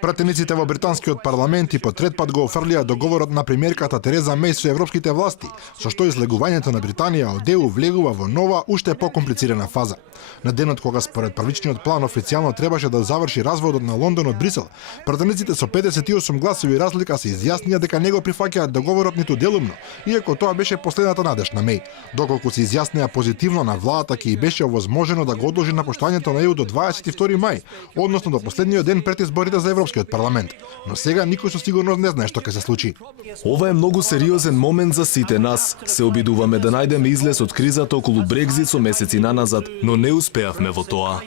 Пратениците во британскиот парламент и по трет пат го офрлија договорот на премиерката Тереза Меј со европските власти, со што излегувањето на Британија од ЕУ влегува во нова, уште покомплицирана фаза. На денот кога според првичниот план официјално требаше да заврши разводот на Лондон од Брисел, пратениците со 58 гласови разлика се изјаснија дека не го прифаќаат договорот ниту делумно, иако тоа беше последната надеж на Меј. Доколку се изјаснеа позитивно на владата ќе и беше овозможено да го одложи напуштањето на ЕУ до 22 мај, односно до последниот ден пред изборите за Европскиот парламент. Но сега никој со сигурност не знае што ќе се случи. Ова е многу сериозен момент за сите нас. Се обидуваме да најдеме излез од кризата околу Брекзит со месеци наназад, но не успеавме во тоа.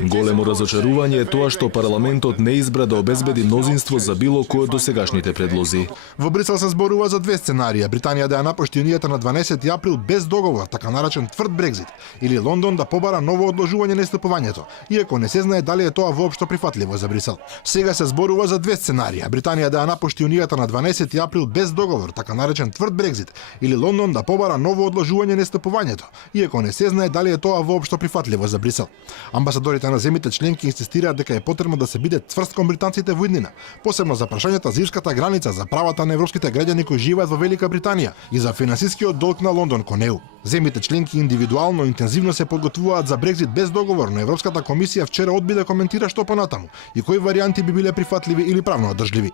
Големо разочарување е тоа што парламентот не избра да обезбеди мнозинство за било кој од досегашните предлози. Во Брисел се зборува за две сценарија: Британија да ја напушти Унијата на 12 април без договор, така наречен тврд Брекзит, или Лондон да побара ново одложување на иступувањето, иако не се знае дали е тоа воопшто прифатливо за Брисел. Сега се зборува за две сценарија: Британија да ја напушти Унијата на 12 април без договор, така наречен тврд Брекзит, или Лондон да побара ново одложување на иступувањето, иако не се знае дали е тоа воопшто прифатливо за Брисел. Амбасадорите на земјите членки инсистираат дека е потребно да се биде цврст кон британците во иднина, посебно за прашањата за ирската граница, за правата на европските граѓани кои живеат во Велика Британија и за финансискиот долг на Лондон кон ЕУ. Земјите членки индивидуално интензивно се подготвуваат за Брекзит без договор, но Европската комисија вчера одби да коментира што понатаму и кои варијанти би биле прифатливи или правно одржливи.